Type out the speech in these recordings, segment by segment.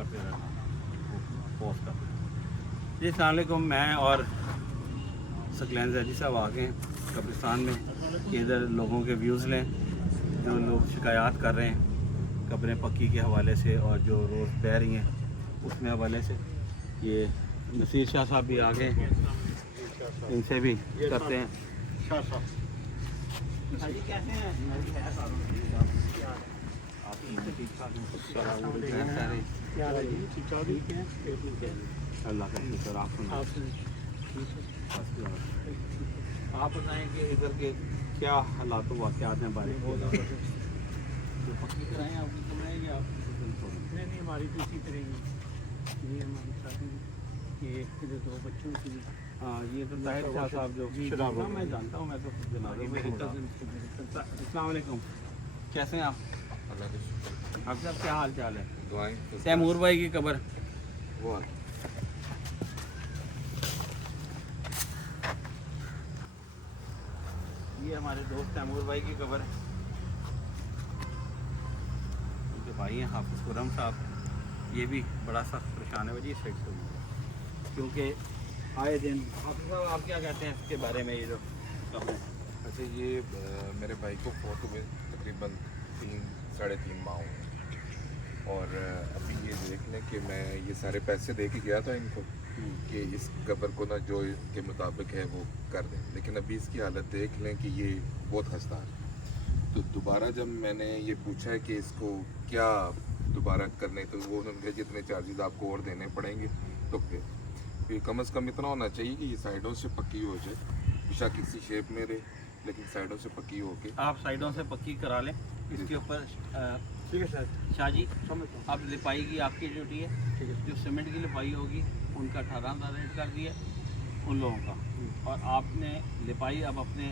करते रहना, पोस्ट करते रहना। जी अस्सलाम वालेकुम, मैं और सकलैन जैदी साहब आ गए हैं कब्रिस्तान में कि इधर लोगों के व्यूज़ लें, जो लोग शिकायत कर रहे हैं कब्रें पक्की के हवाले से और जो रोज़ बह रही हैं उसमें हवाले से। ये नसीर शाह साहब भी आ गए, इनसे भी करते हैं। शाह साहब जी कैसे हैं? अल्लाह का शुक्र, आप बताएं कि इधर के क्या हालात वाक़यात हैं बारिश के? जो पक्की कराएं आपकी कमरे या आप नहीं हमारी तो इसी तरह ही ये हमारी शादी ये एक दो बच्चों की। हाँ, ये तो ताहिर शाह साहब जो शराब, मैं जानता हूँ, मैं तो जनाजे में हूँ। अस्सलाम वालेकुम, कैसे हैं आप? आप साहब क्या हाल चाल है? तैमूर भाई की कब्र वो ये हमारे दोस्त तैमूर भाई की कब्र है। उनके भाई हैं हाफिज़ खुर्रम साहब, ये भी बड़ा सख्त परेशान है वजी साइड से, क्योंकि आए दिन। हाफिज़ साहब आप क्या कहते हैं इसके बारे में? ये जो कब्र है, अच्छा ये मेरे भाई को फोटो में तकरीबन 3-3.5 माह हुए और अभी ये देख लें कि मैं ये सारे पैसे दे के गया था इनको कि इस कब्र को ना जो के मुताबिक है वो कर दें, लेकिन अभी इसकी हालत देख लें कि ये बहुत खस्ता है। तो दोबारा जब मैंने ये पूछा है कि इसको क्या दोबारा करने, तो वो उन्होंने कहा जितने चार्जेस आपको और देने पड़ेंगे। तो फिर कम से कम इतना होना चाहिए कि ये साइडों से पक्की हो जाए, बेशक किसी शेप में रहे लेकिन साइडों से पक्की हो के। आप साइडों से पक्की करा लें। इसके ऊपर ठीक है सर, शाह जी अब लिपाई की आपकी ड्यूटी है। ठीक है। जो सीमेंट की लिपाई होगी उनका 18,000 रेट कर दिया उन लोगों का, और आपने लिपाई अब अपने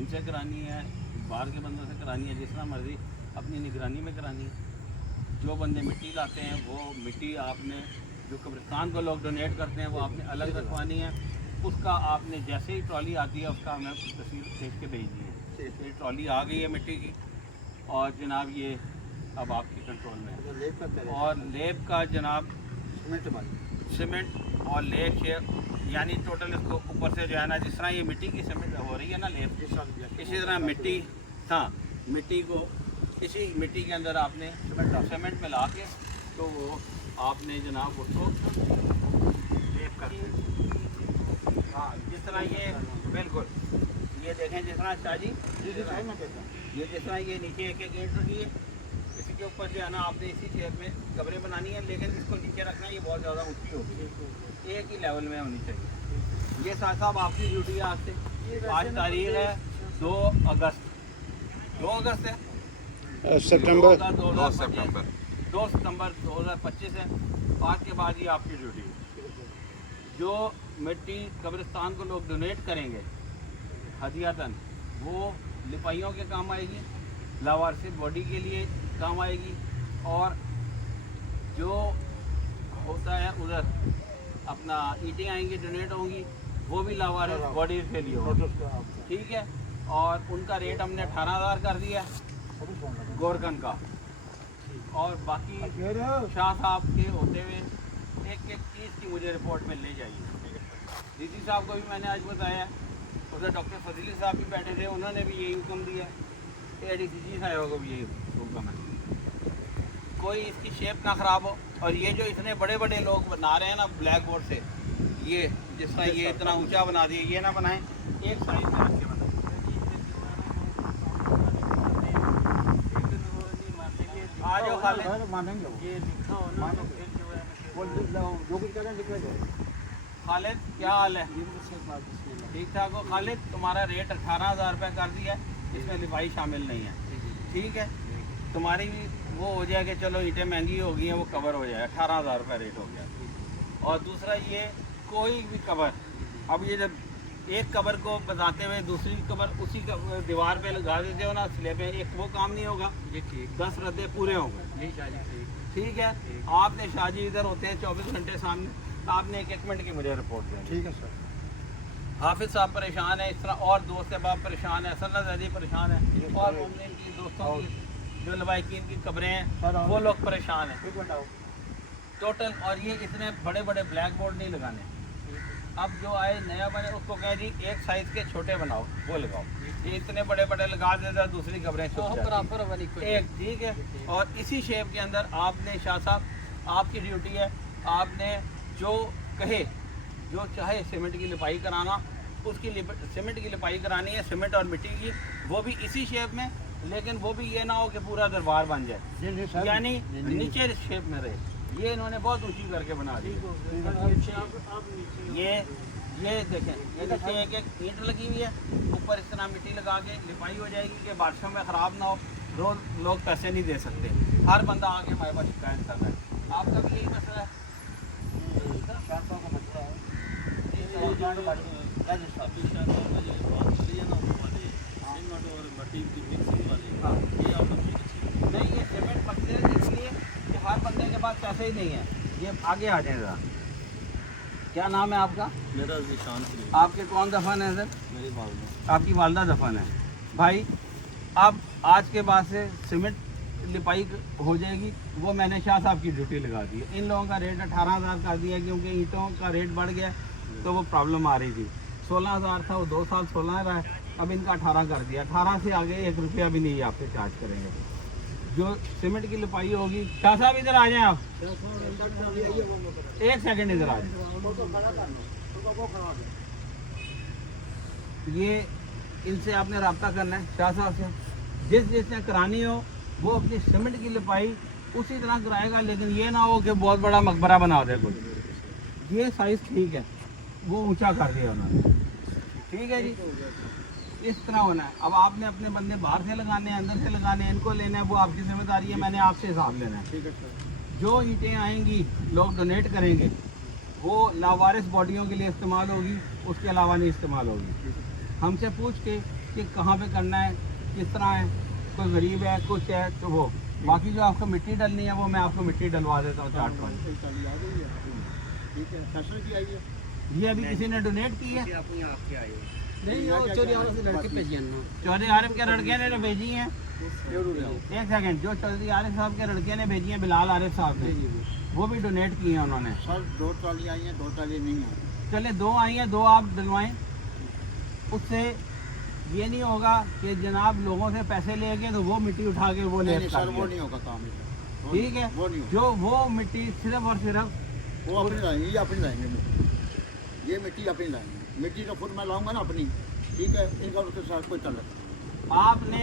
इनसे करानी है, बाहर के बंदों से करानी है, जिस तरह मर्जी अपनी निगरानी में करानी है। जो बंदे मिट्टी लाते हैं वो मिट्टी आपने, जो कब्रिस्तान को लोग डोनेट करते हैं वो आपने अलग रखवानी है। उसका आपने जैसे ही ट्रॉली आती है उसका हमें तस्वीर देख के भेज दी है। ये ट्रॉली आ गई है मिट्टी की और जनाब ये अब आपकी कंट्रोल में है। और लेब का जनाब सीमेंट और लेब शेयर यानी टोटल इसको ऊपर से जो है ना, जिस तरह ये मिट्टी की सीमेंट हो रही है ना लेब, इसी तरह मिट्टी, हाँ मिट्टी को इसी मिट्टी के अंदर आपने सीमेंट मिला के तो वो आपने जनाब उसको लेब कर दिया। हाँ जिस तरह ये बिल्कुल ये देखें, जिस तरह शाह जी ये जिस तरह ये नीचे एक एक ईंट रखी है, इसी के ऊपर जो है ना आपने इसी शेप में कब्रें बनानी है, लेकिन इसको नीचे रखना है, ये बहुत ज़्यादा ऊँची होगी, एक ही लेवल में होनी चाहिए। ये साहब साहब आपकी ड्यूटी है आज से। आज तारीख है 2 अगस्त, 2 अगस्त है सितंबर 2 सितंबर 2025 है। आज के बाद ये आपकी ड्यूटी है। जो मिट्टी कब्रिस्तान को लोग डोनेट करेंगे हदियातन, वो लिपाइयों के काम आएगी, लावारसी बॉडी के लिए काम आएगी, और जो होता है उधर अपना ईंटें आएंगी डोनेट होंगी, वो भी लावारिस बॉडी के लिए होगी, ठीक है। और उनका रेट हमने 18,000 कर दिया गोरकन का, और बाकी शाह साहब के होते हुए एक एक चीज़ की मुझे रिपोर्ट में ले जाइए। डीसी साहब को भी मैंने आज बताया, उधर डॉक्टर फजीली साहब भी बैठे थे, उन्होंने भी यही हुक्म दिया, ADCG साहब को भी यही हुक्म है, कोई इसकी शेप ना ख़राब हो। और ये जो इतने बड़े बड़े लोग बना रहे हैं ना ब्लैक बोर्ड से, ये जिस तरह ये इतना ऊंचा बना दिए, ये ना बनाएं, एक साइज में रख के बनाएं। आ जाओ खाले मानेंगे ये लिखा हो ना, जो कुछ करें लिख रहे। खालिद क्या हाल है? ठीक ठाक हो खालिद? तुम्हारा रेट 18,000 रुपये कर दिया है, इसमें लिपाई शामिल नहीं है, ठीक है। तुम्हारी भी वो हो जाए कि चलो ईंटें महंगी हो गई हैं, वो कवर हो जाए, 18,000 रुपये रेट हो गया। और दूसरा ये कोई भी कवर, अब ये जब एक कवर को बताते हुए दूसरी कवर उसी दीवार पे लगा देते हो ना स्लेब पे, एक वो काम नहीं होगा, ये ठीक 10 रद्दे पूरे हो गए, ठीक है। आपने शाहजी इधर होते हैं 24 घंटे सामने, आपने 1 मिनट की मुझे रिपोर्ट दें। ठीक है सर। हाफिज़ साहब परेशान है, इस तरह और दोस्त अहबाब परेशान है, सन्नत ज़ैदी परेशान है, और मोमिन की दोस्तों की जो लवाकिन की कब्रें हैं वो लोग परेशान हैं। टोटल। और ये इतने बड़े बड़े ब्लैक बोर्ड नहीं लगाने। अब जो आए नया बने उसको कह जी एक साइज़ के छोटे बनाओ, वो लगाओ। ये इतने बड़े बड़े लगा देता, दूसरी खबरें छुप जाती हैं। एक ठीक है। और इसी शेप के अंदर आपने शाह साहब आपकी ड्यूटी है, आपने जो कहे जो चाहे सीमेंट की लिपाई कराना उसकी सीमेंट की लिपाई करानी है, सीमेंट और मिट्टी की, वो भी इसी शेप में। लेकिन वो भी ये ना हो कि पूरा दरबार बन जाए, यानी नीचे शेप में रहे। ये इन्होंने बहुत ऊंची करके बना दी। ये देखें, ये देखिए एक एक ईंट लगी हुई है, ऊपर इस तरह मिट्टी लगा के लिपाई हो जाएगी कि बारिशों में ख़राब ना हो। रोज़ लोग पैसे नहीं दे सकते, हर बंदा आके हमारे पास शिकायत कर रहा है। आपका भी यही मसला है? नहीं, ये सीमेंट पत्ते इसलिए कि हर बंदे के पास पैसे ही नहीं है। ये आगे आ जाए ज़रा। क्या नाम है आपका? मेरा निशान आपके कौन दफन है सर? मेरी वालदा। आपकी वालदा दफन है। भाई अब आज के बाद से सीमेंट लिपाई हो जाएगी, वो मैंने शाह साहब की ड्यूटी लगा दी है। इन लोगों का रेट 18,000 कर दिया क्योंकि ईंटों का रेट बढ़ गया तो वो प्रॉब्लम आ रही थी। 16,000 था, वो 2 साल 16 रहा है, अब इनका 18 कर दिया। 18 से आगे 1 रुपया भी नहीं आपसे चार्ज करेंगे। जो सीमेंट की लिपाई होगी, शाह साहब इधर आ जाएं आप, 1 सेकंड इधर आ जाए। ये इनसे आपने रब्ता करना है शाह साहब से। जिसने करानी हो वो अपनी सीमेंट की लिपाई उसी तरह कराएगा, लेकिन ये ना हो कि बहुत बड़ा मकबरा बना दे कुछ। ये साइज़ ठीक है, वो ऊंचा कर दिया उन्होंने, ठीक है जी, इस तरह होना है। अब आपने अपने बंदे बाहर से लगाने हैं, अंदर से लगाने हैं, इनको लेना है, वो आपकी जिम्मेदारी है। मैंने आपसे हिसाब लेना है। ठीक है सर। जो ईंटें आएंगी लोग डोनेट करेंगे, वो लावारिस बॉडियों के लिए इस्तेमाल होगी, उसके अलावा नहीं इस्तेमाल होगी। हमसे पूछ के कि कहाँ पे करना है, किस तरह है, कोई गरीब है, कुछ है, तो वो बाकी जो आपको मिट्टी डलनी है वो मैं आपको मिट्टी डलवा देता हूँ 4-5। ठीक है, फैसल की आई है। ये अभी किसी ने डोनेट की है? नहीं, वो चोरी आलम से लड़की भेजी है ना। चौधरी आरिफ के लड़के ने जो भेजी हैं, एक सेकंड, जो चौधरी आरिफ साहब के लड़के ने भेजी हैं, बिलाल आरिफ साहब ने, वो भी डोनेट की हैं उन्होंने। सर 2 ट्राली आई हैं, 2 ट्राली नहीं है। चले 2 आई हैं, 2 आप डलवाएं। उससे ये नहीं होगा कि जनाब लोगों से पैसे लेके तो वो मिट्टी उठा के वो ले। सर वो नहीं होगा काम, ठीक है, वो नहीं होगा। जो वो मिट्टी सिर्फ और सिर्फ वो अपनी लाएंगे, ये अपनी लाएंगे मिट्टी, ये मिट्टी अपनी लाएंगे। मिट्टी तो खुद मैं लाऊंगा ना अपनी, ठीक है, इनका उसके साथ कोई तल्लुक नहीं। आपने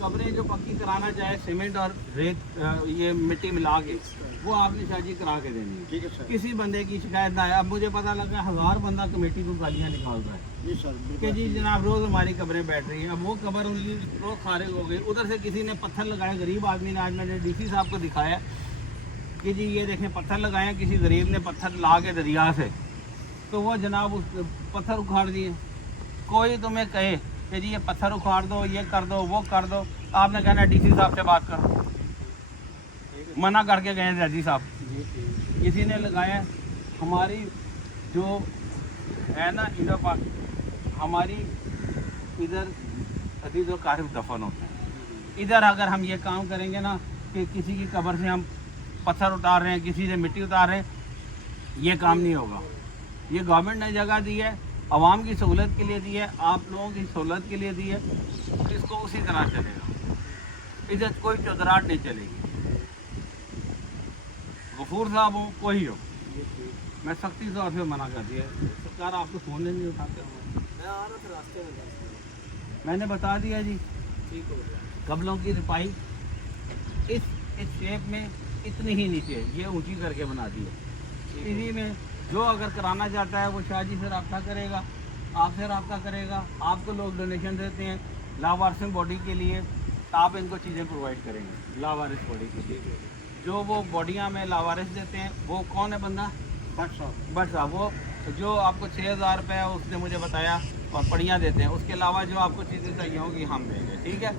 कब्रें जो पक्की कराना चाहे सीमेंट और रेत ये मिट्टी मिला के, वो आपने शाजी करा के देनी है। ठीक है सर। किसी बंदे की शिकायत ना है। अब मुझे पता लगा 1000 बंदा कमेटी को गालियाँ निकाल रहा है जी सर, कि जी जनाब रोज़ हमारी कब्रें बैठ रही हैं। अब वो कब्र उनकी रोज़ खारिज हो गई। उधर से किसी ने पत्थर लगाए, गरीब आदमी ने, आज मैंने डीसी साहब को दिखाया कि जी ये देखें पत्थर लगाए हैं, किसी गरीब ने पत्थर ला के दरिया से, तो वो जनाब उस पत्थर उखाड़ दिए। कोई तुम्हें कहे कि जी ये पत्थर उखाड़ दो, ये कर दो, वो कर दो, आपने कहना डीसी साहब से बात करो। मना करके गए जजी साहब। किसी ने लगाया हमारी जो है ना इंडो पाक, हमारी इधर अदीज़ और कारिफ दफन होते हैं। इधर अगर हम ये काम करेंगे ना कि किसी की कब्र से हम पत्थर उतार रहे हैं, किसी से मिट्टी उतार रहे हैं, ये काम नहीं होगा। ये गवर्नमेंट ने जगह दी है, आवाम की सहूलत के लिए दी है, आप लोगों की सहूलत के लिए दी है, इसको उसी तरह चलेगा। इधर कोई चौधराहट नहीं चलेगी। गफूर साहब हो, कोई हो, मैं सख्ती तौर से मना कर दिया। सरकार आपको फ़ोन नहीं उठाते हो। मैंने बता दिया जी, कब्लों की रिपाई इस शेप में इतनी ही नीचे, ये ऊंची करके बना दी है। इसी में जो अगर कराना चाहता है वो शाह जी से रब्ता करेगा, आपसे रब्ता करेगा। आपको लोग डोनेशन देते हैं लावारिस बॉडी के लिए, आप इनको चीज़ें प्रोवाइड करेंगे लावारिस बॉडी के लिए। जो वो बॉडियाँ में लावारिस देते हैं, वो कौन है बंदा? बट साहब। वो जो आपको 6,000 रुपये उसने मुझे बताया और पड़ियाँ देते हैं, उसके अलावा जो आपको चीज़ें चाहिए होगी हम देंगे, ठीक है।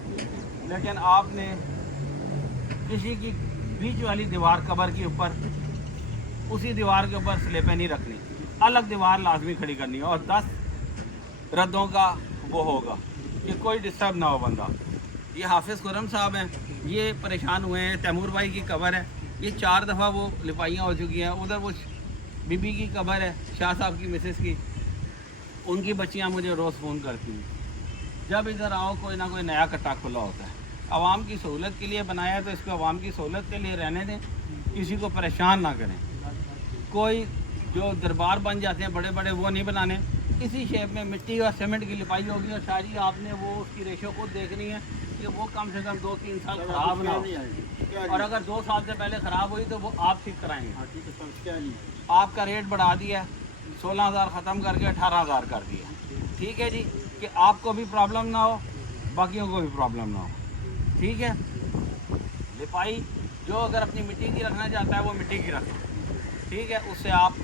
लेकिन आपने किसी की बीच वाली दीवार कब्र के ऊपर, उसी दीवार के ऊपर स्लेपें नहीं रखनी, अलग दीवार लाजमी खड़ी करनी है। और 10 रद्दों का वो होगा कि कोई डिस्टर्ब ना हो बंदा। ये हाफिज़ खुरम साहब हैं, ये परेशान हुए हैं। तैमूर भाई की कब्र है, ये 4 दफ़ा वो लिपाइयाँ हो चुकी हैं। उधर वो बीबी की कब्र है, शाह साहब की मिसेस की, उनकी बच्चियाँ मुझे रोज़ फ़ोन करती हैं, जब इधर आओ कोई ना कोई नया कट्टा खुला होता है। आवाम की सहूलत के लिए बनाया है तो इसको आवाम की सहूलत के लिए रहने दें, किसी को परेशान ना करें। कोई जो दरबार बन जाते हैं बड़े बड़े, वो नहीं बनाने। इसी शेप में मिट्टी और सीमेंट की लिपाई होगी, और शायद आपने वो उसकी रेशो खुद देखनी है कि वो कम से कम 2-3 साल ख़राब ना हो, और अगर 2 साल से पहले ख़राब हुई तो वो आप ठीक कराएंगे। हाँ ठीक है सर, क्या नहीं आपका रेट बढ़ा दिया, 16,000 ख़त्म करके 18,000 कर दिया। ठीक है जी, कि आपको भी प्रॉब्लम ना हो, बाकियों को भी प्रॉब्लम ना हो। ठीक है, लिपाई जो अगर अपनी मिट्टी की रखना चाहता है वो मिट्टी की रखे, ठीक है, उससे आप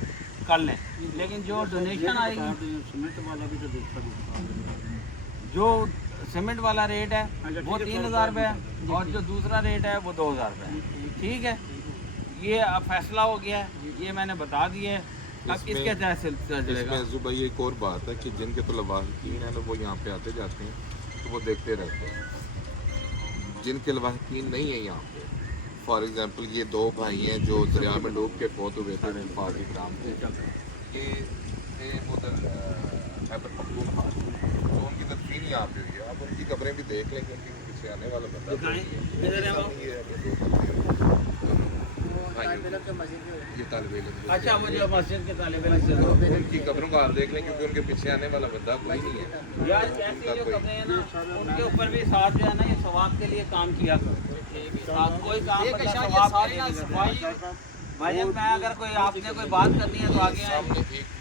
कर लें। लेकिन जो डोनेशन आएगी, सीमेंट वाला भी तो देख सकते, जो सीमेंट वाला रेट है वो 3,000 रुपये है, और जो दूसरा रेट है वो 2,000 रुपये है। ठीक है, ये अब फैसला हो गया है, ये मैंने बता दिया है। अब इसके तहत सिलसिला चलेगा। इसमें भाई एक और बात है कि जिनके तो लवाहकीन है ना, वो यहाँ पे आते जाते हैं तो वो देखते रहते हैं। जिनके लवाहकीन नहीं है यहाँ पे, फॉर एग्जांपल ये 2 भाई हैं जो दरिया में डूब के फौत हुए थे, फारूक इकराम थे, ये थे उधर खैबर पख्तूनख्वा, तो उनकी तदफीन यहाँ पे हुई है। आप उनकी कब्रें भी देख लेंगे, उनके पीछे आने वाला बंदा ये तालिब इल्म। अच्छा, मुझे मस्जिद के तालिब इल्म उनकी कब्रों को आप देख लें, क्योंकि उनके पीछे आने वाला बंदा कोई नहीं है। यार, ऐसी जो कब्रें हैं ना, उनके ऊपर भी साथ जो है ना, ये सवाब के लिए काम किया करो। आप कोई काम मतलब सवाब के लिए नहीं करते। भाई मैं अगर कोई आपने कोई बात करनी है तो आगे आए,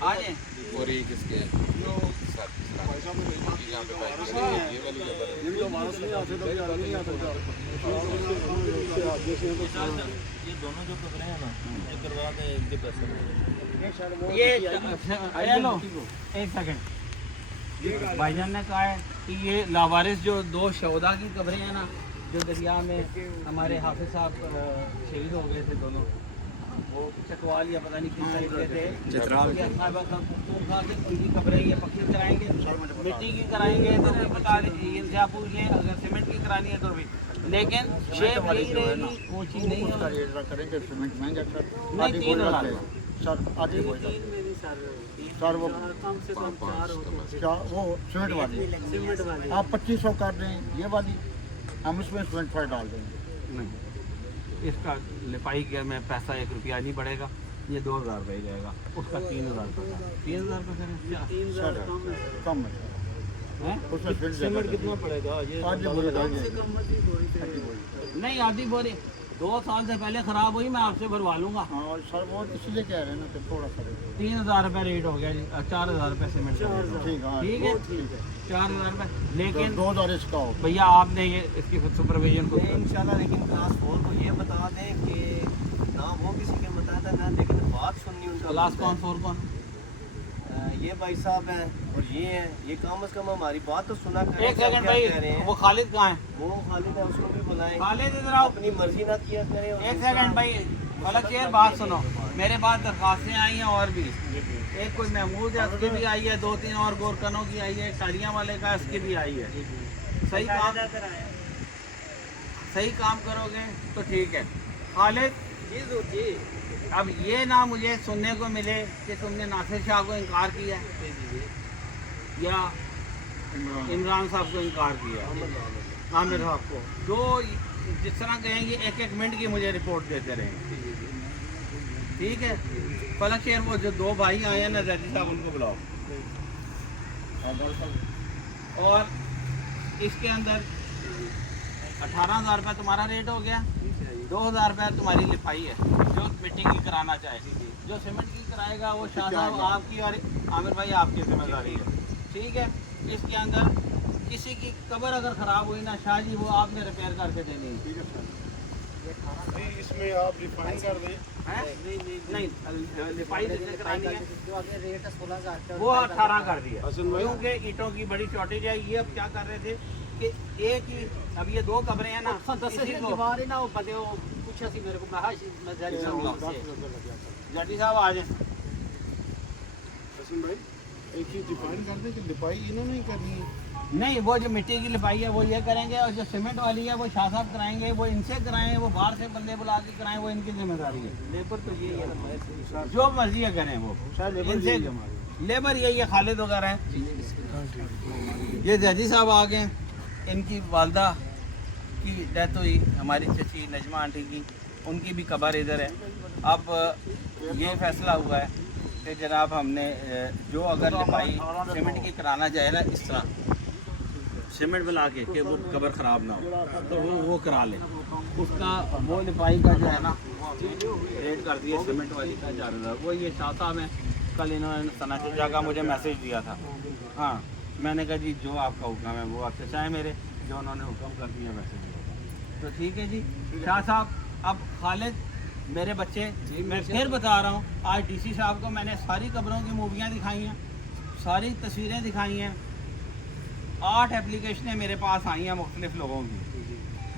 आ जाए। और एक इसके यहाँ पे बाइक ये वाली ये दोनों जो कपड़े हैं ना, ये करवा दें, इनके पैसे ये हेलो, एक सेकंड, भाईजान ने कहा है कि ये लावारिस जो 2 शहदा की कब्रें हैं ना, जो दरिया में हमारे हाफिज साहब शहीद हो गए थे दोनों, वो चकवाल या पता नहीं किस साइड के थे, उनकी कब्रें ये पक्की कराएंगे, मिट्टी की कराएंगे तो भी बता इनसे आप पूछिए, अगर सीमेंट की करानी है तो भी। लेकिन शेप यही रहेगी, वो चीज़ नहीं उसका है। रेट करेंगे, सीमेंट महंगा सर, नहीं, आधी 3,000 बोल सर, आधी बोल सर, वो क्या वो सीमेंट वाली आप 2,500 कर दें, ये वाली हम इसमें सीमेंट पर डाल देंगे। नहीं, इसका लिपाई के में पैसा 1 रुपया नहीं बढ़ेगा, ये 2,000 रुपये जाएगा, उसका 3,000 रुपये। 3,000 रुपये सर कम है हैं? उसमें फिर सीमेंट कितना पड़ेगा? ये आधी बोरी डाल देंगे। नहीं, आधी बोरी 2 साल से पहले ख़राब हुई, मैं आपसे भरवा लूँगा। हाँ और सर वो इसलिए कह रहे हैं ना कि थोड़ा सा रेट 3,000 रुपये रेट हो गया जी, 4,000 रुपये सीमेंट का रेट हो गया। ठीक है, ठीक है, ठीक है, 4,000 रुपये। लेकिन 2,000 इसका हो। भैया आपने ये इसकी सुपरविजन को इंशाल्लाह, लेकिन क्लास 4 को ये बता दें कि ना वो किसी के बताता ना, लेकिन बात सुननी उनका। क्लास कौन 4 कौन? ये भाई साहब हैं और ये हैं, ये कम से कम हमारी बात तो सुना करें। एक सेकंड क्या भाई, कह रहे हैं? वो खालिद कहाँ है? वो खालिद है, उसको भी बुलाएं। खालिद इधर आओ। अपनी मर्जी ना किया करें। और एक सेकंड भाई, फलक शेर बात सुनो, मेरे पास दरखास्तें आई हैं और भी। एक कोई महमूद है, उसकी भी आई है, 2-3 और गोरकनों की आई है, साड़ियाँ वाले का उसकी भी आई है। सही काम करोगे तो ठीक है। खालिद जी, अब ये ना मुझे सुनने को मिले कि तुमने नासिर शाह को इनकार किया या इमरान साहब को इनकार किया, आमिर साहब को। दो जिस तरह कहेंगे 1-1 मिनट की मुझे रिपोर्ट देते रहेंगे, ठीक है। फलक शेर वो जो 2 भाई आए हैं ना, जजी साहब, उनको बुलाओ। और इसके अंदर 18,000 रुपये तुम्हारा रेट हो गया, 2,000 रुपये तुम्हारी लिपाई है जो मिट्टी की कराना चाहे। जो सीमेंट की कराएगा वो शाह साहब आपकी और आमिर भाई आपकी जिम्मेदारी है, ठीक है। इसके अंदर किसी की कब्र अगर ख़राब हुई ना शाह जी, वो आपने रिपेयर करके देनी है, ठीक है सर। इसमें आप रिफाइन कर दें, नहीं लिपाई जिसने करानी है जो आगे रेट है 16,000 वो 18 कर दिया, क्योंकि ईंटों की बड़ी शॉर्टेज है। ये अब क्या कर रहे थे कि एक ही, अब ये 2 कब्रें हैं ना, इसी को ना वो बदे वो कुछ ऐसी मेरे को जटी साहब आ जाए। भाई एक चीज डिफाइन कर दें कि लिपाई इन्होंने ही करनी है। नहीं, वो जो मिट्टी की लिपाई है वो ये करेंगे, और जो सीमेंट वाली है वो शाह साहब कराएंगे, वो इनसे कराएं, वो बाहर से बंदे बुला के कराएं, वो इनकी जिम्मेदारी है। लेबर तो यही है ना हमारे से। जो मर्जी है करें वो इनसे, लेबर यही है, खालिद वगैरह हैं। ये जजी साहब आ गए, इनकी वालदा की डेथ हुई, हमारी चची नजमा आंटी की, उनकी भी कब्र इधर है। अब ये फैसला हुआ है कि जनाब हमने जो अगर लिपाई सीमेंट की कराना चाहे ना, इस तरह सीमेंट मिला के कि वो कब्र ख़राब ना हो, तो वो करा ले। उसका वो लिपाई का जो है ना रेट कर दिया सीमेंट वाली का 4,000। वो ये शाह साहब हैं, कल इन्होंने सना चचा का मुझे मैसेज दिया था। हाँ, मैंने कहा जी जो आपका हुक्म है, वो आप चचा है मेरे, जो उन्होंने हुक्म कर दिया वैसे दिया। तो ठीक है जी शाह साहब। अब खालिद मेरे बच्चे, मैं फिर बता रहा हूँ, आज डीसी साहब को मैंने सारी कब्रों की मूवियाँ दिखाई हैं, सारी तस्वीरें दिखाई हैं। 8 एप्लीकेशनें मेरे पास आई हैं मुख्तलिफ लोगों की,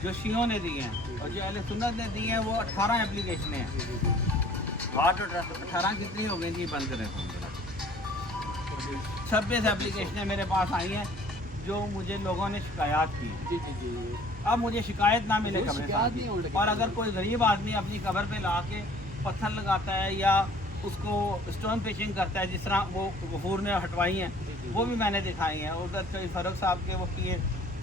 जो शियों ने दी हैं, और जो अहले सुन्नत ने दी हैं वो 18 एप्लीकेशनें हैं। 18 कितनी हो गई जी, बंद करें 26 एप्लीकेशनें मेरे पास आई हैं जो मुझे लोगों ने शिकायत की। अब मुझे शिकायत ना मिले कब्रिस्तान की, और अगर कोई गरीब आदमी अपनी कब्र पे ला के पत्थर लगाता है या उसको स्टोन फिशिंग करता है, जिस तरह वो गफूर ने हटवाई हैं, वो भी मैंने दिखाई हैं। उधर कोई फ़ारूक साहब के वो किए,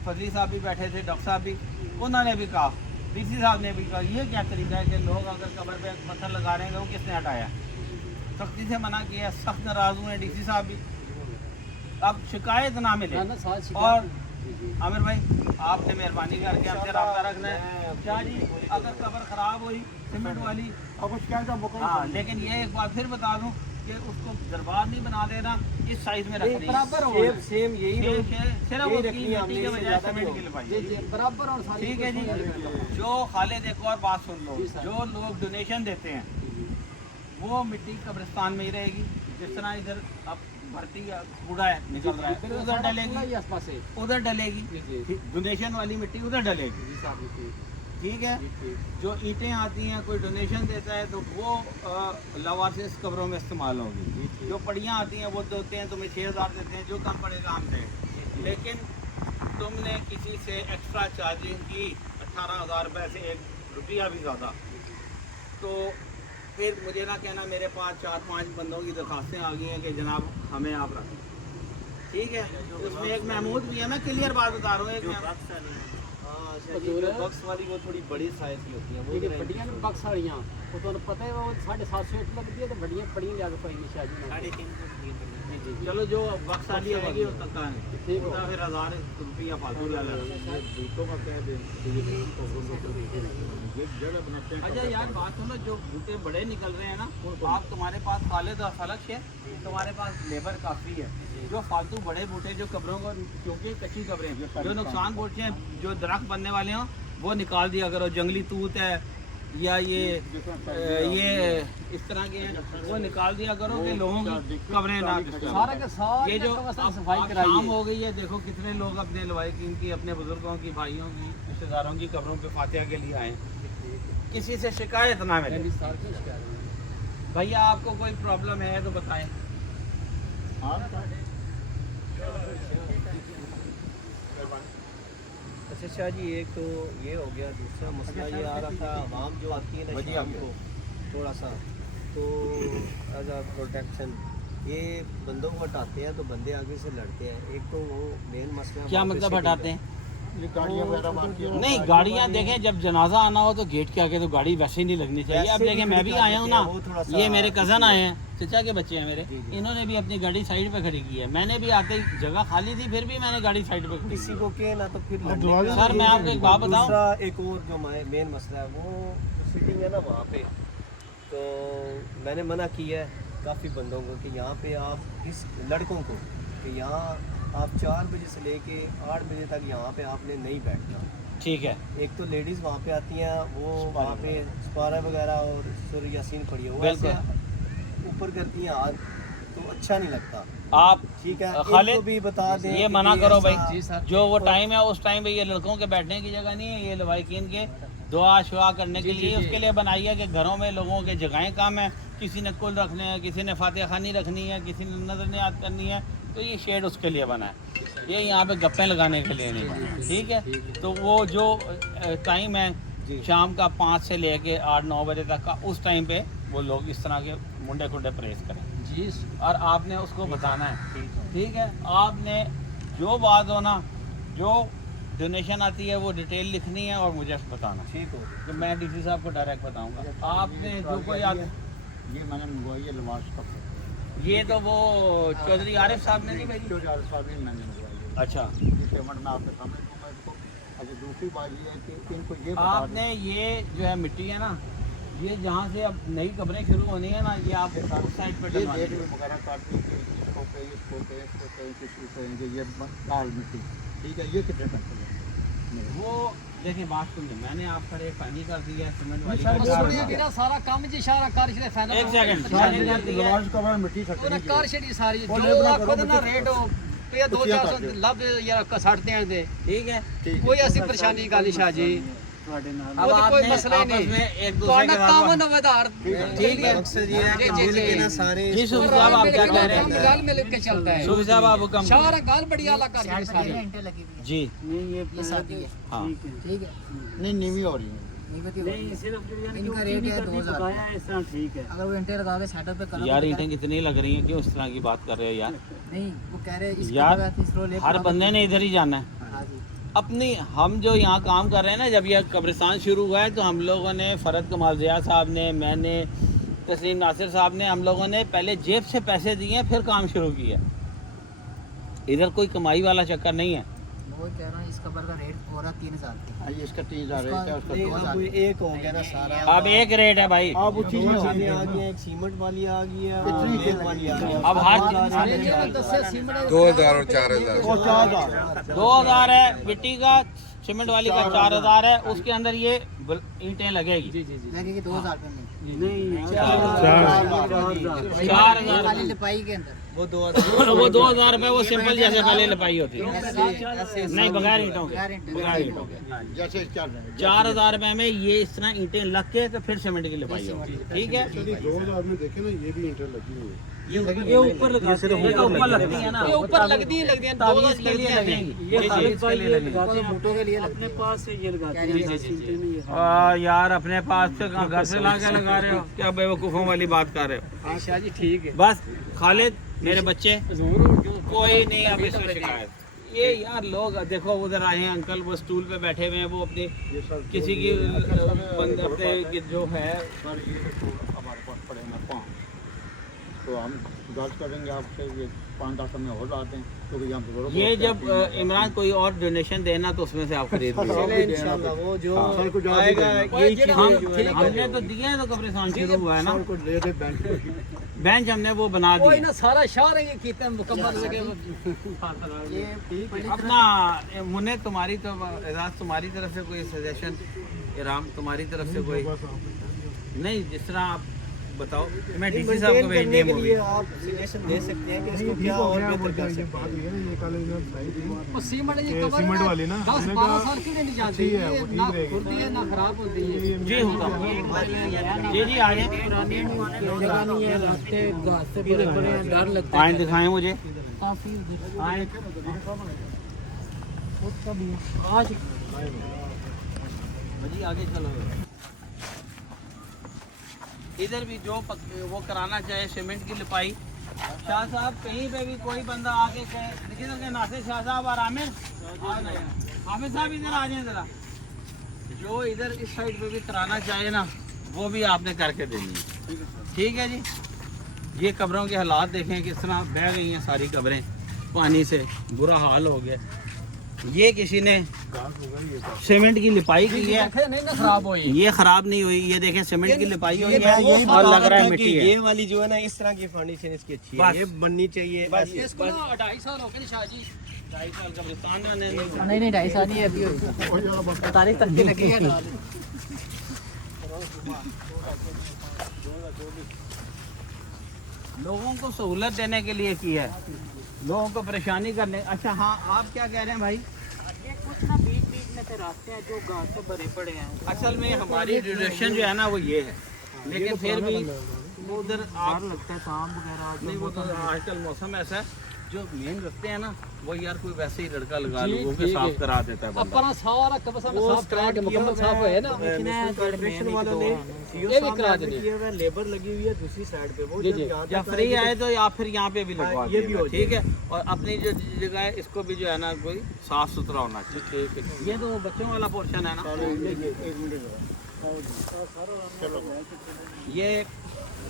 फजली साहब भी बैठे थे, डॉक्टर साहब भी, उन्होंने भी कहा, डीसी साहब ने भी कहा, ये क्या तरीका है कि लोग अगर कब्र पे पत्थर लगा रहे हैं, वो किसने हटाया? सख्ती से मना किया, सख्त नाराज़ हुए डीसी साहब भी। अब शिकायत ना मिले। और आमिर भाई आपने मेहरबानी करके हमसे रब्ता रखना है, क्या जी अगर कब्र ख़राब हुई सीमेंट वाली, अब शिकायत का मौका हाँ, लेकिन ये एक बात फिर बता दूं कि उसको दरबार नहीं बना देना, इस साइज में रखनी है, बराबर हो सेम यही सिर्फ यही उसकी रखनी है मिट्टी के हमने, बजाय सीमेंट की लिपाई। बराबर और सारी ठीक है जी। जो खालिद एक और बात सुन लो, जो लोग डोनेशन देते हैं वो मिट्टी कब्रिस्तान में ही रहेगी। जिस तरह इधर अब भर्ती कूड़ा है निकल रहा है, फिर उधर डलेगी, उधर डलेगी, डोनेशन वाली मिट्टी उधर डलेगी। ठीक है, जो ईंटें आती हैं कोई डोनेशन देता है तो वो लवासिस कब्रों में इस्तेमाल होगी। जो पड़ियाँ आती हैं वो देते हैं, तुम्हें 6,000 देते हैं, जो कम पड़ेगा हम दें। लेकिन तुमने किसी से एक्स्ट्रा चार्जिंग की 18,000 रुपये से 1 रुपया भी ज़्यादा, तो फिर मुझे ना कहना मेरे पास 4-5 बंदों की दरखास्तें आ गई हैं कि जनाब हमें आप रखें। ठीक है, उसमें एक महमूद भी है, मैं क्लियर बात बता रहा हूँ। एक बक्स वाली वो थोड़ी बड़ी साइज की होती है, वो बड़ियां ना बक्स वालियां, वो तो पता है वो 750 लगती है, तो बड़ियां पड़ी जाकर पाएंगे शायद 3.5। चलो जो बक्स वाली आएगी वो तक का है, फिर 1,000 रुपया फालतू ले लेना। अच्छा यार बात सुनो, जो बूटे बड़े निकल रहे हैं ना, आप तुम्हारे पास खालिद और फलक है, तुम्हारे पास लेबर काफ़ी है। जो फालतू बड़े बूटे जो कब्रों को, क्योंकि कच्ची कब्रें जो नुकसान पहुँचे हैं, जो दरख्त बनने वाले हों वो निकाल दिया करो। जंगली तूत है या ये इस तरह के हैं, वो निकाल दिया करो कि लोगों की कब्रें ना सारा का सारा ये जो सफाई अब कराई शाम हो गई है, देखो कितने लोग अपने लवाकिन की, अपने बुजुर्गों की, भाइयों की, रिश्तेदारों की कब्रों पे फातिहा के लिए आए। किसी से शिकायत ना मिले। भैया आपको कोई प्रॉब्लम है तो बताएं। अच्छा शाह जी, एक तो ये हो गया, दूसरा मसला ये आ रहा था, आवाम जो आती है ना शाम को थोड़ा सा, तो एज आ प्रोटेक्शन ये बंदों को हटाते हैं तो बंदे आगे से लड़ते हैं। एक तो वो मेन मसला क्या मतलब हटाते हैं? गाड़ियाँ वगैरह मारती है। नहीं, गाड़ियाँ देखें, जब जनाजा आना हो तो गेट के आगे तो गाड़ी वैसे ही नहीं लगनी चाहिए। अब देखें मैं भी आया हूँ ना, ये मेरे कज़न आए हैं, चचा के बच्चे हैं मेरे, इन्होंने भी अपनी गाड़ी साइड पे खड़ी की है। मैंने भी आते ही जगह खाली थी, फिर भी मैंने गाड़ी साइड पे खड़ी किसी को के ना तो फिर सर मैं आपको एक बात बताऊं, दूसरा एक और जो मेन मसला है वो सिटिंग है ना वहाँ पे, तो मैंने मना किया है काफ़ी बंदों को कि यहाँ पे आप इस लड़कों को कि यहाँ आप 4 बजे से लेके 8 बजे तक यहाँ पे आपने नहीं बैठना। ठीक है। एक तो लेडीज़ वहाँ पे आती हैं, वो वहाँ पे स्पारा वगैरह और सुर यासीन पढ़ी है, वो ऐसे ऊपर करती हैं हाथ, तो अच्छा नहीं लगता। आप ठीक है, खालिद भी बता दें ये कि मना ये करो ऐसा- भाई, जो वो टाइम है उस टाइम पे ये लड़कों के बैठने की जगह नहीं है, ये लवाकिन के दुआ शुआ करने के लिए उसके लिए बनाई है कि घरों में लोगों के जगहें कम है, किसी ने कुल रखने हैं, किसी ने फातिहा खानी रखनी है, किसी ने नजर नियात करनी है, तो ये शेड उसके लिए बना है। ये यहाँ पे गप्पे लगाने के लिए नहीं बना, ठीक है। तो वो जो टाइम है शाम का 5 से लेके 8-9 बजे तक का, उस टाइम पे वो लोग इस तरह के मुंडे खुंडे प्रेस करें जी, और आपने उसको बताना है, ठीक है। आपने जो बात हो ना, जो डोनेशन आती है वो डिटेल लिखनी है और मुझे बताना, ठीक हो। तो मैं डीसी साहब को डायरेक्ट बताऊंगा। आपने जो कोई ये मैंने मंगवाई है लिबास का, ये तो वो चौधरी आरिफ साहब ने नहीं भेजी। चौधरी आरिफ साहब ने मैंने मंगवाई है। अच्छा, ये पेमेंट मैं आपके सामने दूंगा इसको। अच्छा, दूसरी बात ये है कि इनको ये बता आपने ये जो है मिट्टी है ना, ये जहाँ से अब नई कब्रें शुरू होनी है ना, ये आप उस साइड पर ये डलवानी डेट है। में वगैरह काटती है कि इसको पे किसी कहेंगे ये लाल मिट्टी, ठीक है। ये कितने पैसे है? वो देखिए बात सुनिए, मैंने आपका रेट फाइनल कर दिया है सीमेंट वाली सारा का। काम सारा काम जी सारा कर छड़े फाइनल एक सेकंड मैंने कर दिया है। लिबास का मिट्टी ਉਹਨੇ ਕਰ ਛੜੀ ਸਾਰੀ ਉਹ ਜੋ ਲੇਬਰ ਆਖੋ ਕਰੋ, ਨਾ ਮਿੱਟੀ ਰੇਟ ਉਹ ਤੇ ਤੁਸੀਂ 2-400 ਕਰ ਦਿਓ। ਲੱਭ ਯਾਰ ਛੱਡਦੇ ਆਂ ਦੇ ठीक है। ਕੋਈ ਅਸੀਂ ਪਰੇਸ਼ਾਨੀ ਗੱਲ ਨਹੀਂ ਸ਼ਾਹ ਜੀ अब ਉਹ ਤਾਂ ਕੋਈ आपने ਮਸਲਾ ਹੀ आपस ਨਹੀਂ में एक दूसरे ਤੁਹਾਡਾ के ਕੰਮ साथ ਨਾ ਵਧਾਰ ठीक है। मकसद ये है कि मिल के ना सारे जी सूफी साहब आप क्या कह रहे हैं? ਗੱਲ ਮਿਲ ਕੇ ਚੱਲਦਾ ਹੈ सूफी साहब आप हुक्म करें। ਸਾਰਾ ਗੱਲ ਬੜੀ ਆਲਾ ਕਰ ਛੜੀ ਸਾਰੀ घंटे लगी हुई जी है ये शादी है हाँ, ठीक है नहीं नीवी हो रही है। नहीं सिर्फ इनका रेट है 2000 ठीक है अगर वो इंटर लगा के सेटअप पे करा यार ईंटें कितनी लग रही हैं, क्यों इस तरह की बात कर रहे हो यार? नहीं वो कह रहे हैं यार, इसको हर बंदे ने इधर ही जाना है। हाँ जी अपनी हम जो यहाँ काम कर रहे हैं ना, जब यह कब्रिस्तान शुरू हुआ है तो हम लोगों ने, फ़रद कमाल ज़िया साहब ने, मैंने, तस्लीम नासिर साहब ने, हम लोगों ने पहले जेब से पैसे दिए हैं, फिर काम शुरू किया। इधर कोई कमाई वाला चक्कर नहीं है। वो कह रहा हूँ इस कबर का रेट हो रहा 3000 हाँ, ये इसका 3000 रेट है, उसका नहीं, 2000 अब एक हो गया ना सारा अब एक रेट है भाई। आप उस चीज दो में चीजें आ गई हैं, एक सीमेंट वाली आ गई है इतनी और लेप वाली आ गई है। अब हर ਜਿਹਨੇ ਦੱਸਿਆ ਸੀਮਟ 2000 और 4000 वो 4000 2000 है मिट्टी का, सीमेंट वाली का 4000 है, उसके अंदर ये ईंटें लगेगी। लगेगी 2000 रुपये में चार हजार खाली लिपाई के अंदर वो 2000 वो 2000 रुपए वो सिंपल जैसे पहले लिपाई होती है, नहीं बगैर ईंटों के, बगैर ईंटों के। बगैर ईंटों के। जैसे चल रहे हैं 4000 रुपए में ये इस तरह ईंटें लग के तो फिर सीमेंट की लिपाई होगी, ठीक है। 2000 में देखे ना, ये भी इंटर लगी हुई है। ये ऊपर लगती है ना, ये ऊपर लगती है 2000 तावीज़ के लिए लगेगी, ये तावीज़ के लिए लगेगी। बूटों के लिए अपने पास से ये लगाते यार अपने पास से कहाँ घर से ला के लगा रहे हो, क्या बेवकूफ़ों वाली बात कर रहे हो? शाह जी ठीक है बस खालिद मेरे बच्चे कोई नहीं अब इसमें शिकायत। ये यार लोग देखो उधर आए हैं अंकल, वो स्टूल पे बैठे हुए हैं, वो अपनी किसी की बंद अपने की जो है सर ये तो हमारे पास पड़े हैं 5, तो हम गुजारिश करेंगे आपसे ये 5-10 में हो जाते हैं, क्योंकि यहाँ बुजुर्ग ये होते हैं। जब इमरान कोई और डोनेशन देना तो उसमें से आप खरीद लीजिए। चले इंशाल्लाह वो जो सर को जल्दी आएगा देना। यही चीजें हम जो है ना हमने तो दिए हैं, तो कब्रिस्तान शुरू हुआ है ना, सर को दे दे बैंक बेंच हमने वो बना कोई दिए। ना सारा शाह रहेंगे कीते मुकम्मल लगे ये अपना मुन्ने तुम्हारी तो एजाज तुम्हारी तरफ से कोई सजेशन, इराम तुम्हारी तरफ से कोई नहीं, जिस तरह आप बताओ, मैं डीसी साहब को भेजनी है के मूवी। लिए आप सजेशन दे सकते हैं कि इसको क्या और बेहतर कर सकते बात हुई है ना, ये कल इन्होंने बताई थी। वो सीमेंट ये ये कवर सीमेंट वाली ना, 10-12 साल की नहीं जाती अच्छी है, वो ये ठीक ना रहेगी। खुरदी है ना खराब होती है जी होगा जी जी आगे डर लगता आए दिखाएं मुझे, काफी आए जी आगे चलो। इधर भी जो वो कराना चाहे सीमेंट की लिपाई, शाह साहब कहीं पे भी कोई बंदा आके कहे, देखिए नासिर शाह साहब और आमिर साहब इधर आ जाए जरा, जो इधर इस साइड पे भी कराना चाहे ना वो भी आपने करके देनी है, ठीक है जी। ये कब्रों के हालात देखें किस तरह बह गई हैं सारी कब्रें, पानी से बुरा हाल हो गया। ये किसी ने सीमेंट की लिपाई की है, नहीं ना खराब हुई ये खराब नहीं हुई, ये देखें सीमेंट की लिपाई हुई है यही और लग रहा है कि मिट्टी है। ये वाली जो है ना इस तरह की फर्नीचर इसकी अच्छी बस। है, ये बननी चाहिए ऐसे। इसको ना 2.5 साल हो गए शाह जी 2.5 साल कब्रिस्तान में नहीं- नहीं 2.5 साल ही अभी 45 तक की लगी है लोगों को सहूलत देने के लिए की है, लोगों को परेशानी करने। अच्छा हाँ, आप क्या कह रहे हैं भाई? कुछ ना बीच बीच में से रास्ते हैं जो घास से भरे पड़े हैं असल में हमारी डिरेक्शन जो है ना वो ये है, लेकिन फिर भी वो उधर आप लगता है काम वगैरह नहीं, वो तो आजकल मौसम ऐसा है, जो मेन रखते हैं ना वो यार कोई वैसे ही लड़का लगा जी, लोगों के ठीक साफ है। करा देता है बंदा। अपना सारा कबसा में साफ करा के मुकम्मल साफ होए ना कॉर्पोरेशन वालों ने ये भी करा देंगे। किया हुआ है, लेबर लगी हुई है दूसरी साइड पे वो जी, जब जी। यहाँ या तक फ्री आएगी आए तो या फिर यहाँ पे भी लगवा ये भी देगा, हो ठीक है। और अपनी जो जगह है इसको भी जो है ना कोई साफ सुथरा होना चाहिए। ठीक है। ये तो बच्चों वाला पोर्शन है ना, एक मिनट ये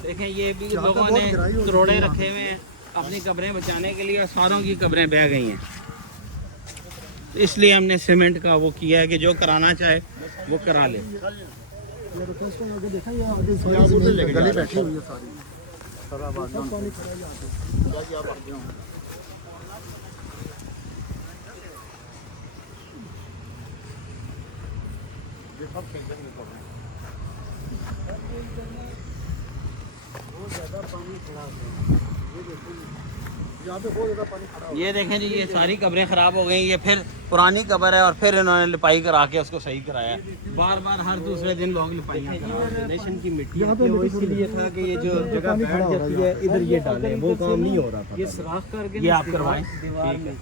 देखें ये भी लोगों ने करोड़े रखे हुए हैं अपनी कब्रें बचाने के लिए और सारों की कब्रें बह गई हैं। तो इसलिए हमने सीमेंट का वो किया है कि जो कराना चाहे वो करा ले। गली बैठी हुई है सारी सारा आवाज ये देखें जी ये सारी कब्रें ख़राब हो गई। ये फिर पुरानी कब्र है और फिर इन्होंने लिपाई करा के उसको सही कराया। बार बार हर दूसरे दिन लोग लिपाइयाँ करा। नेशन की मिट्टी है वो इसलिए था कि ये जो जगह बैठ जाती है इधर ये डालें, वो काम नहीं हो रहा था। ये सुराख करके ये आप करवाएं। दीवार में,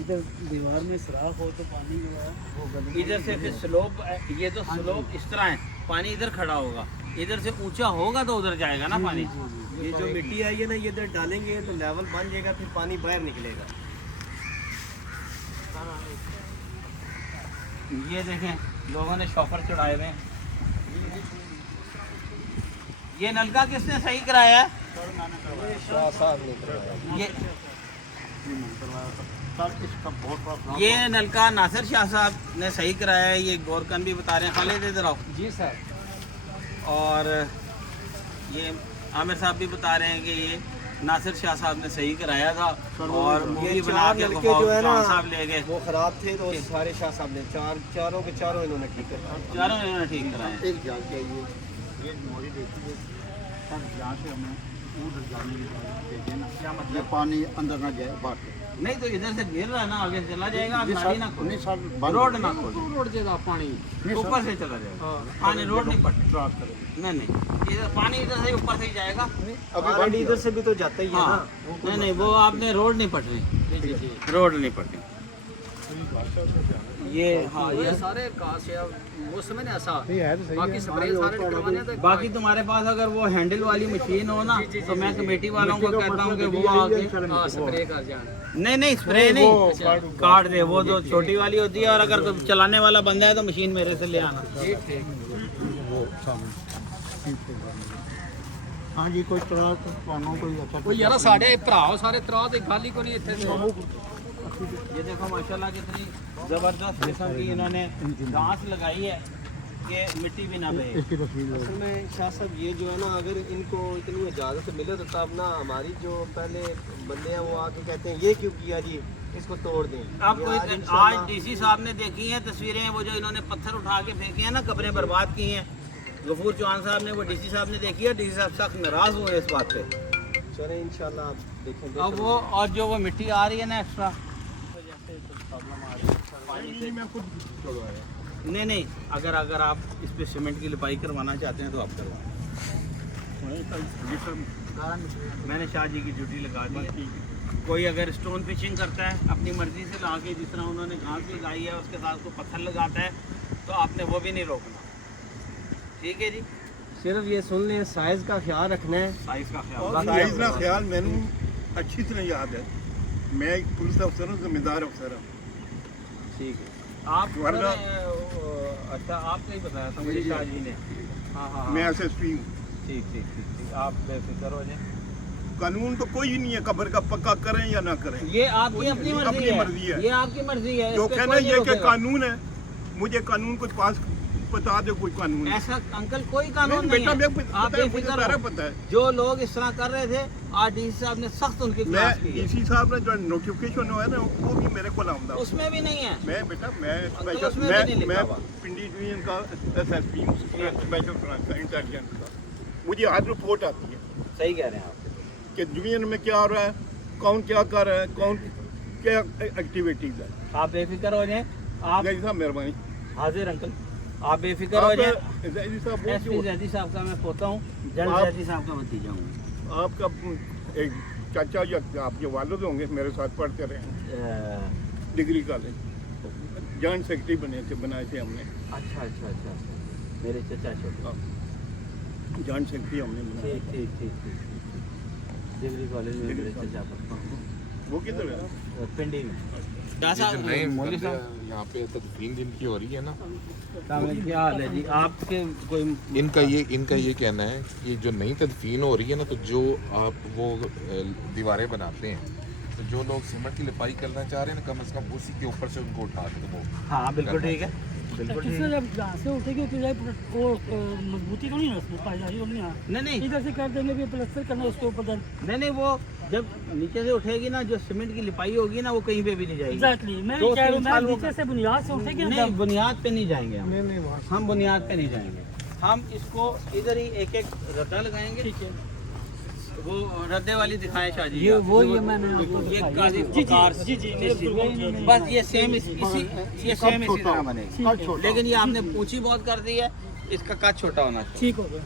इधर दीवार में सुराख हो तो पानी जो है वो गली इधर से फिर स्लोप, ये तो स्लोप इस तरह है, पानी इधर खड़ा होगा, इधर से ऊंचा होगा तो उधर जाएगा ना पानी। ये जो मिट्टी आई है ना ये इधर डालेंगे तो लेवल बन जाएगा, फिर पानी बाहर निकलेगा। ये देखें लोगों ने शॉफर चढ़ाए हुए हैं। ये नलका किसने सही कराया है? ये इसका बहुत बड़ा ये नलका नासिर शाह साहब ने सही कराया है। ये गोरकन भी बता रहे हैं, खालिद इधर आओ। जी सर। और ये आमिर साहब भी बता रहे हैं कि ये नासिर शाह साहब ने सही कराया था और मूवी बना चार के लड़के जो है ना साहब ले गए। वो खराब थे तो सारे शाह साहब ने चारों के चारों इन्होंने ठीक कर चारों इन्होंने ठीक कराया। एक जान चाहिए ये मोरी देखी है सब यहाँ से हमें उधर जाने की इजाज़त दे देना। क्या मतलब पानी अंदर ना जाए बाहर नहीं तो इधर से गिर रहा है ना, आगे से चला जाएगा। आप नाली ना खोलो, नहीं सर रोड ना खोलो, रोड देगा पानी ऊपर से चला जाएगा पानी, रोड नहीं पड़ता। क्रॉस करेंगे नहीं नहीं इधर पानी इधर से ऊपर से ही जाएगा। अभी इधर से भी तो जाता ही है हाँ ना। नहीं नहीं वो आपने रोड नहीं पटनी, रोड नहीं पटनी। ये हाँ ये ये सारे काश या मौसम है ना ऐसा है तो सही बाकी स्प्रे सारे करवाने थे। बाकी तुम्हारे पास अगर वो हैंडल वाली मशीन हो ना तो मैं कमेटी वालों को कहता हूँ कि वो आके हाँ स्प्रे कर जाए। नहीं नहीं स्प्रे नहीं काट दे, वो जो छोटी वाली होती है। और अगर कोई चलाने वाला बंदा है तो मशीन मेरे से ले आना। ठीक ठीक। हाँ जी कोई तरह पानों कोई अच्छा ਉਹ ਯਾਰ ਸਾਡੇ ਭਰਾ ਸਾਰੇ ਤਰਾ ਤੇ ਗੱਲ ਹੀ ਕੋਈ ਨਹੀਂ ਇੱਥੇ ये देखो माशाल्लाह कितनी जबरदस्त किस्म की इन्होंने घास लगाई है कि मिट्टी भी ना बहे। इसकी तस्वीर लो। असल में शाह साहब ये जो है ना अगर इनको इतनी इजाज़त मिले तो तब ना हमारी जो पहले बंदे हैं वो आके कहते हैं ये क्यों किया जी, इसको तोड़ दें। आपको ये आज इंशाल्लाह- डीसी साहब ने देखी हैं तस्वीरें, वो जो इन्होंने पत्थर उठा के फेंके हैं ना, कब्रें बर्बाद की हैं। गफूर चौहान साहब ने, वो डीसी साहब ने देखी है। डीसी साहब सख्त नाराज़ हुए इस बात पे। चलें इंशाल्लाह आप देखें अब वो और जो वो मिट्टी आ रही है ना एक्स्ट्रा, नहीं नहीं अगर अगर आप इस पे सीमेंट की लिपाई करवाना चाहते हैं तो आप करवाएं। मैंने शाह जी की ड्यूटी लगा दी है। कोई अगर स्टोन फिशिंग करता है अपनी मर्जी से ला के, जिस तरह उन्होंने घास लगाई है उसके साथ को पत्थर लगाता है, तो आपने वो भी नहीं रोकना। ठीक है जी, सिर्फ ये सुन लें साइज़ का ख्याल रखना है। साइज का ख्याल। साइज का ख्याल मैंने अच्छी तरह याद है। मैं एक पुलिस अफसर हूँ, जिम्मेदार अफसर हूँ। ठीक है आप वरना- अच्छा आपने ही बताया था मुझे शाह जी ने। हाँ हाँ मैं हाँ SSP हूँ। ठीक ठीक ठीक ठीक आप बेफिक्र हो जाए। कानून तो कोई नहीं है, कब्र का पक्का करें या ना करें। ये आपकी अपनी अपनी मर्जी है। ये आपकी मर्जी है। जो इस पे कहना कोई नहीं ये कि रोकेगा। कानून है, मुझे कानून कुछ पास बता दे, कोई कानून है। ऐसा अंकल कोई कानून नहीं, नहीं बेटा है। मैं आप पता है, मुझे बेफिक्र सारा हो। पता है। जो लोग इस तरह कर रहे थे RDC साहब ने सख्त उनके मैं खिलाफ की है। DC साहब ने जो नोटिफिकेशन हुआ है ना वो भी मेरे को आमदा। उसमें भी नहीं है। मैं बेटा मैं अंकल, उसमें भी नहीं लिखा मैं हुआ। पिंडी डिवीजन का SSP हूँ, स्पेशल ब्रांच का इंटेलिजेंस का। मुझे आज रिपोर्ट आती है सही कह रहे हैं आप। कि डिवीजन में क्या हो रहा है, कौन क्या कर रहा है, कौन क्या एक्टिविटीज है। आप बेफिक्र हो जाए। आप जैदी साहब मेहरबानी। हाजिर अंकल, आप बेफिक्र हो जाए। आप जैदी साहब वो SP जो जैदी साहब का मैं पोता हूँ, जनरल आप- जैदी साहब का भतीजा हूँ। आपका एक चाचा या आपके वालिद होंगे मेरे साथ पढ़ते रहे डिग्री कॉलेज जॉइंट सेक्रेटरी बनाए थे हमने। अच्छा अच्छा अच्छा मेरे चचा छोटे जॉइंट सेक्रेटरी हमने बनाए। ठीक ठीक ठीक ठीक डिग्री कॉलेज में मेरे चचा पढ़ता वो किधर है? पिंडी में। ये जो नए बंदे यहाँ पे तदफीन जिनकी हो रही है ना, क्या हाल है जी आपके कोई इनका ये कहना है कि जो नई तदफीन हो रही है ना, तो जो आप वो दीवारें बनाते हैं, तो जो लोग सीमेंट की लिपाई करना चाह रहे हैं ना, कम से कम उसी के ऊपर से उनको उठा दो वो। हाँ बिल्कुल ठीक है बिल्कुल ठीक है। जब यहाँ से उठेगी तो वो मजबूती तो नहीं है उसमें, पायदारी तो नहीं है। नहीं नहीं इधर से कर देंगे भी प्लास्टर करना उसके ऊपर देन। नहीं नहीं वो जब नीचे से उठेगी ना, जो सीमेंट की लिपाई होगी ना, वो कहीं पे भी नहीं जाएगी। एग्जैक्टली मैं दो कह रहा हूँ, तीन साल मैं वो- नीचे से बुनियाद से उठेगी ना नहीं जब- बुनियाद पे नहीं जाएंगे हम। नहीं हम बुनियाद पे नहीं जाएंगे, हम इसको इधर ही एक एक रद्दा लगाएंगे। ठीक है वो रद्दे वाली दिखाएं शाहजी। ये वो ये मैंने आपको ये दिखाई। काजी जी वकार जी जी बिल्कुल। बस ये सेम इसी ये सेम इसी तरह बनेगी। कद छोटा। लेकिन ये आपने ऊंची बहुत कर दी है, इसका कद छोटा होना चाहिए। ठीक हो गया।